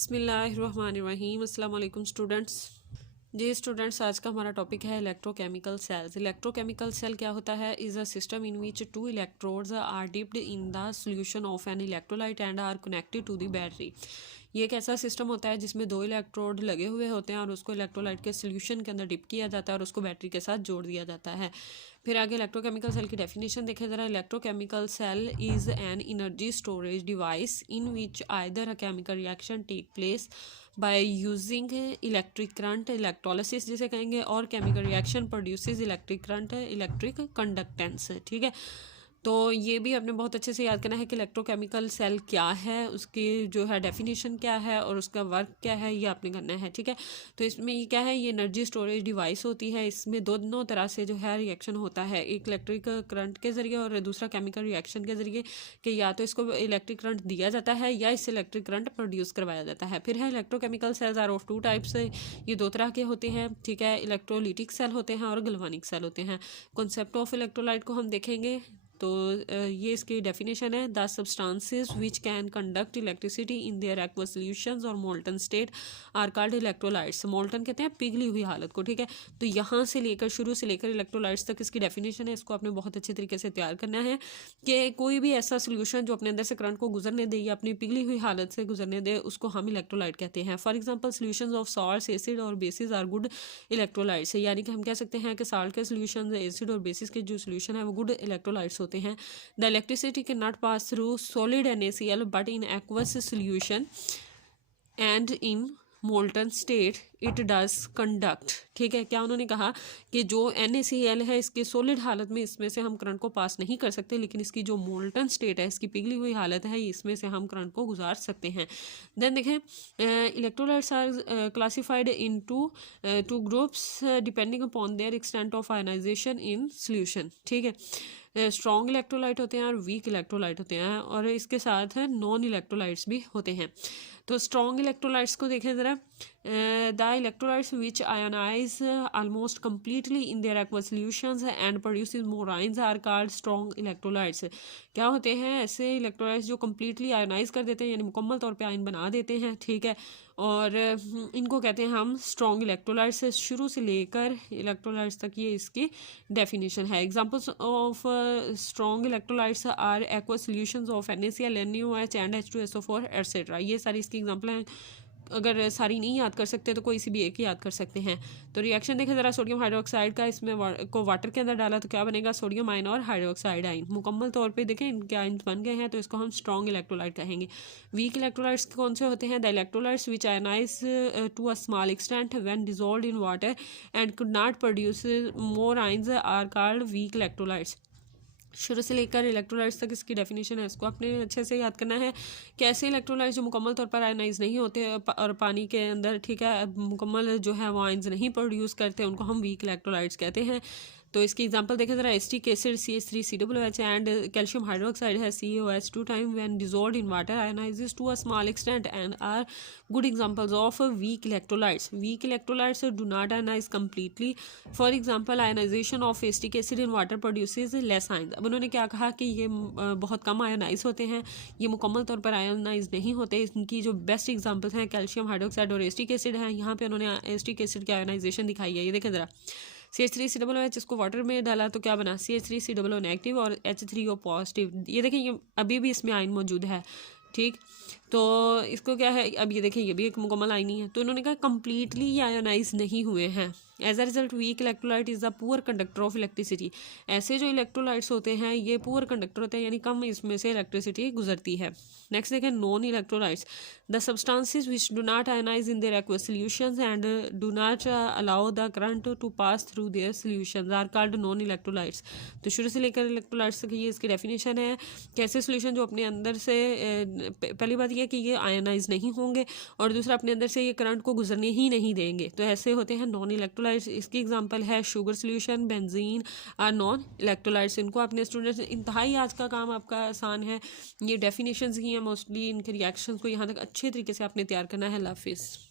बिस्मिल्लाहिर्रहमानिर्रहीम। अस्सलाम वालेकुम स्टूडेंट्स। जी स्टूडेंट्स, आज का हमारा टॉपिक है इलेक्ट्रोकेमिकल सेल्स। इलेक्ट्रोकेमिकल सेल क्या होता है? Is a system in which two electrodes are dipped in the solution of an electrolyte and are connected to the battery. ये एक ऐसा सिस्टम होता है जिसमें दो इलेक्ट्रोड लगे हुए होते हैं और उसको इलेक्ट्रोलाइट के सोल्यूशन के अंदर डिप किया जाता है और उसको बैटरी के साथ जोड़ दिया जाता है। फिर आगे इलेक्ट्रोकेमिकल सेल की डेफिनेशन देखें ज़रा। Electrochemical cell is an energy storage device in which either a chemical reaction take place by using electric current, electrolysis जिसे कहेंगे, और chemical reaction produces electric current, electric conductance. ठीक है, तो ये भी आपने बहुत अच्छे से याद करना है कि इलेक्ट्रोकेमिकल सेल क्या है, उसकी जो है डेफिनेशन क्या है और उसका वर्क क्या है, ये आपने करना है। ठीक है, तो इसमें ये क्या है, ये एनर्जी स्टोरेज डिवाइस होती है। इसमें दोनों तरह से जो है रिएक्शन होता है, एक इलेक्ट्रिक करंट के ज़रिए और दूसरा केमिकल रिएक्शन के ज़रिए, कि या तो इसको इलेक्ट्रिक करंट दिया जाता है या इससे इलेक्ट्रिक करंट प्रोड्यूस करवाया जाता है। फिर है electrochemical cells are of two types. ये दो तरह के होते हैं। ठीक है, इलेक्ट्रोलिटिक सेल होते हैं और गल्वानिक सेल होते हैं। कॉन्सेप्ट ऑफ इलेक्ट्रोलाइट को हम देखेंगे, तो ये इसकी डेफिनेशन है। The substances which can conduct electricity in their aqueous solutions और molten state are called electrolytes. Molten कहते हैं पिघली हुई हालत को। ठीक है, तो यहाँ से लेकर शुरू से लेकर इलेक्ट्रोलाइट्स तक इसकी डेफिनेशन है। इसको आपने बहुत अच्छे तरीके से तैयार करना है कि कोई भी ऐसा सोल्यूशन जो अपने अंदर से करंट को गुजरने दे या अपनी पिघली हुई हालत से गुजरने दे, उसको हम इलेक्ट्रोलाइट कहते हैं। For example solution of salts, acid और बेसिस आर गुड इलेक्ट्रोलाइट्स। यानी कि हम कह सकते हैं कि साल्ट के सोल्यूशन, एसिड और बेसिस के जो सोल्यूशन है वो गुड इलेक्ट्रोलाइट्स होते हैं। The electricity cannot pass through solid NaCl but in aqueous solution and in molten state it does conduct. ठीक है, क्या उन्होंने कहा कि जो NaCl है इसके सॉलिड हालत में इसमें से हम करंट को पास नहीं कर सकते, लेकिन इसकी जो मोल्टन स्टेट है, इसकी पिघली हुई हालत है, इसमें से हम करंट को गुजार सकते हैं। देन देखें, electrolytes are classified in two groups depending upon their extent of ionization in solution. ठीक है, स्ट्रॉन्ग इलेक्ट्रोलाइट होते हैं और वीक इलेक्ट्रोलाइट होते हैं, और इसके साथ नॉन इलेक्ट्रोलाइट्स भी होते हैं। तो स्ट्रॉन्ग इलेक्ट्रोलाइट्स को देखें ज़रा। The electrolytes which ionize almost completely in their aqueous solutions and produces more ions are called strong electrolytes. क्या होते हैं ऐसे इलेक्ट्रोलाइट्स जो कम्प्लीटली आयोनाइज कर देते हैं, यानी मुकम्मल तौर पे आयन बना देते हैं। ठीक है, और इनको कहते हैं हम स्ट्रॉन्ग इलेक्ट्रोलाइट्स। शुरू से लेकर इलेक्ट्रोलाइट्स तक ये इसकी डेफिनेशन है। Examples of strong electrolytes are aqueous solutions of NaCl, NaOH and H2SO4 etcetera. ये सारी इसकी एग्जांपल हैं। अगर सारी नहीं याद कर सकते तो कोई सी भी एक ही याद कर सकते हैं। तो रिएक्शन देखें ज़रा। सोडियम हाइड्रोक्साइड का इसमें को वाटर के अंदर डाला तो क्या बनेगा? सोडियम आयन और हाइड्रोक्साइड आयन। मुकम्मल तौर पे देखें इनके आयन बन गए हैं, तो इसको हम स्ट्रॉन्ग इलेक्ट्रोलाइट कहेंगे। वीक इलेक्ट्रोलाइट्स कौन से होते हैं? The electrolytes which ionize to a small extent when dissolved in water and could not produce more ions are called weak electrolytes. शुरू से लेकर इलेक्ट्रोलाइट्स तक इसकी डेफिनेशन है, इसको आपने अच्छे से याद करना है। कैसे इलेक्ट्रोलाइट्स जो मुकम्मल तौर पर आयनाइज नहीं होते और पानी के अंदर, ठीक है, मुकम्मल जो है वो आयन्स नहीं प्रोड्यूस करते, उनको हम वीक इलेक्ट्रोलाइट्स कहते हैं। तो इसकी एग्जांपल देखें ज़रा। Acetic acid CH3COOH and calcium hydroxide है CaOH 2 time when dissolved in water ionizes to a small extent and are good examples of weak electrolytes. Weak electrolytes do not ionize completely. For example ionization of acetic acid in water produces less ions. अब उन्होंने क्या कहा कि ये बहुत कम ionise होते हैं, ये मुकम्मल तौर पर आयनाइज नहीं होते। इनकी जो बेस्ट एग्जाम्पल्स हैं कैल्शियम हाइड्रोक्साइड और एसिटिक एसिड है। यहाँ पे उन्होंने एसिटिक एसिड की आयनाइजेशन दिखाई है, ये देखें ज़रा। CH3COOH इसको वाटर में डाला तो क्या बना? CH3COO नेगेटिव और H3O पॉजिटिव। ये देखें, ये अभी भी इसमें आयन मौजूद है। ठीक, तो इसको क्या है, अब ये देखें, ये भी एक मुकम्मल आयन ही है। तो उन्होंने कहा कम्प्लीटली ये आयोनाइज नहीं हुए हैं। As a result weak electrolyte is the poor conductor of electricity. ऐसे जो इलेक्ट्रोलाइट्स होते हैं ये पुअर कंडक्टर होते हैं, यानी कम इसमें से इलेक्ट्रिसिटी गुजरती है। नेक्स्ट देखें, non electrolytes. The substances which do not ionize in their aqueous solutions and do not allow the current to pass through their solutions are called non electrolytes. तो शुरू से लेकर इलेक्ट्रोलाइट्स तक ये इसकी डेफिनेशन है। कैसे सॉल्यूशन जो अपने अंदर से, पहली बात यह कि ये आयनाइज नहीं होंगे, और दूसरा अपने अंदर से ये करंट को गुजरने ही नहीं देंगे, तो ऐसे होते हैं नॉन इलेक्ट्रोलाइट्स। इसकी एग्जांपल है sugar solution, benzene are non electrolytes. इनको अपने स्टूडेंट्स, इंतहाई आज का काम आपका आसान है। ये डेफिनेशंस ही हैं मोस्टली, इनके रिएक्शंस को यहाँ तक अच्छे तरीके से आपने तैयार करना है। अल्लाह हाफिज़।